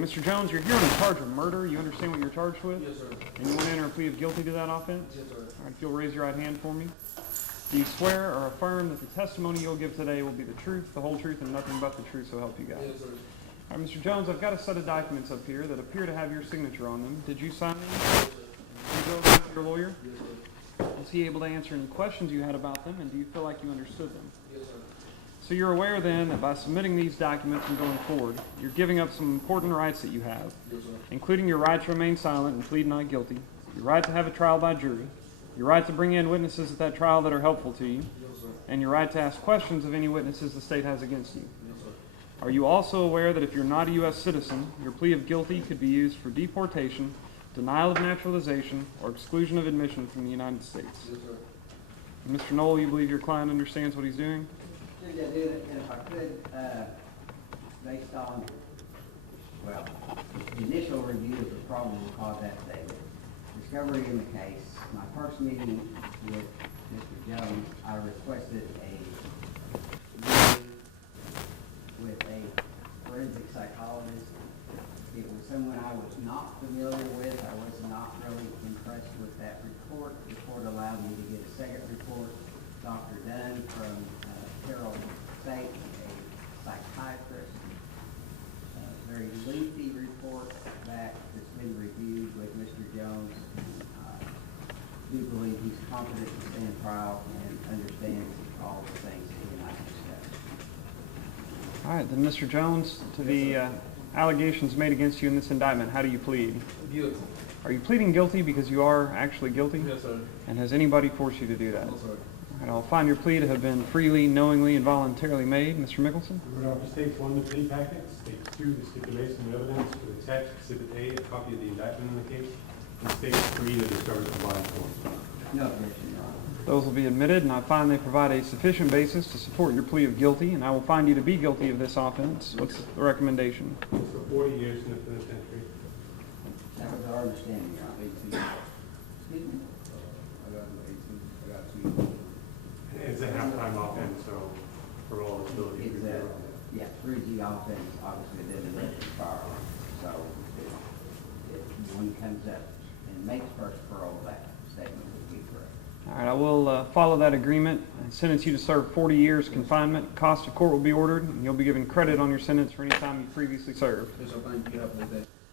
Mr. Jones, you're here on a charge of murder. You understand what you're charged with? Yes, sir. And you want to enter a plea of guilty to that offense? Yes, sir. All right, if you'll raise your right hand for me. Do you swear or affirm that the testimony you'll give today will be the truth, the whole truth, and nothing but the truth, so help you God? Yes, sir. All right, Mr. Jones, I've got a set of documents up here that appear to have your signature on them. Did you sign them? Did you go over them with your lawyer? Yes, sir. Was he able to answer any questions you had about them, and do you feel like you understood them? Yes, sir. So you're aware then that by submitting these documents and going forward, you're giving up some important rights that you have, Yes, sir. including your right to remain silent and plead not guilty, your right to have a trial by jury, your right to bring in witnesses at that trial that are helpful to you, Yes, sir. and your right to ask questions of any witnesses the state has against you. Yes, sir. Are you also aware that if you're not a U.S. citizen, your plea of guilty could be used for deportation, denial of naturalization, or exclusion of admission from the United States? Yes, sir. Mr. Knoll, you believe your client understands what he's doing? I do it, and if I could, based on, well, the initial review of the probable cause affidavit, discovery in the case, my first meeting with Mr. Jones, I requested a meeting with a forensic psychologist. It was someone I was not familiar with. I was not really impressed with that report. The report allowed me to get a second report. Dr. Dunn from Carroll State, a psychiatrist, a very lengthy report back that's been reviewed with Mr. Jones. I do believe he's competent to stand trial and understands all the things he and I discussed. All right, then, Mr. Jones, to the allegations made against you in this indictment, how do you plead? Guilty. Are you pleading guilty because you are actually guilty? Yes, sir. And has anybody forced you to do that? No, sir. And I'll find your plea to have been freely, knowingly, and voluntarily made. Mr. Mickelson? States 1, the plea packet. States 2, the stipulation of evidence for the text. Exhibit A, a copy of the indictment in the case. And States 3, the discovery of blind form. No objection, Your Honor. Those will be admitted, and I find they provide a sufficient basis to support your plea of guilty, and I will find you to be guilty of this offense. What's the recommendation? It's for 40 years in the penitentiary. That was our understanding, Your Honor. Excuse me? I got 18. I got 2. It's a half-time offense, so for all ability to It's be a, around yeah, 3G offense, obviously doesn't register firearms. So if one comes up and makes first parole, that statement would be correct. All right, I will follow that agreement and sentence you to serve 40 years confinement. Cost of court will be ordered, and you'll be given credit on your sentence for any time you previously served. Yes, sir. Thank you. Have a good day.